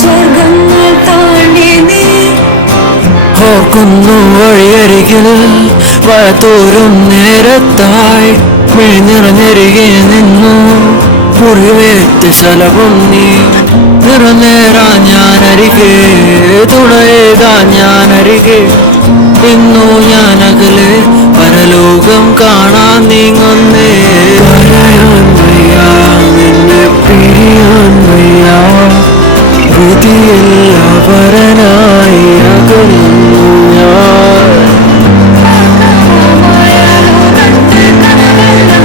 സ്വർഗങ്ങൾ താണ്ടി നീ ഓർക്കുന്നു വഴിയരികിൽ വഴത്തോരും നേരത്തായി മിഴിനിറഞ്ഞരികെ നിന്നു മുറിവേറ്റ ശലഭം നീ നിറനേറാൻ ഞാനരികെ തുണയേകാൻ ഞാനരികെ ഇന്നു ഞാനകലെ പരലോകം കാണാൻ നീങ്ങുന്നേ പറയാൻ വയ്യ നിന്നെ പിരിയാൻ വയ്യ വിധിയില്ല പരനാ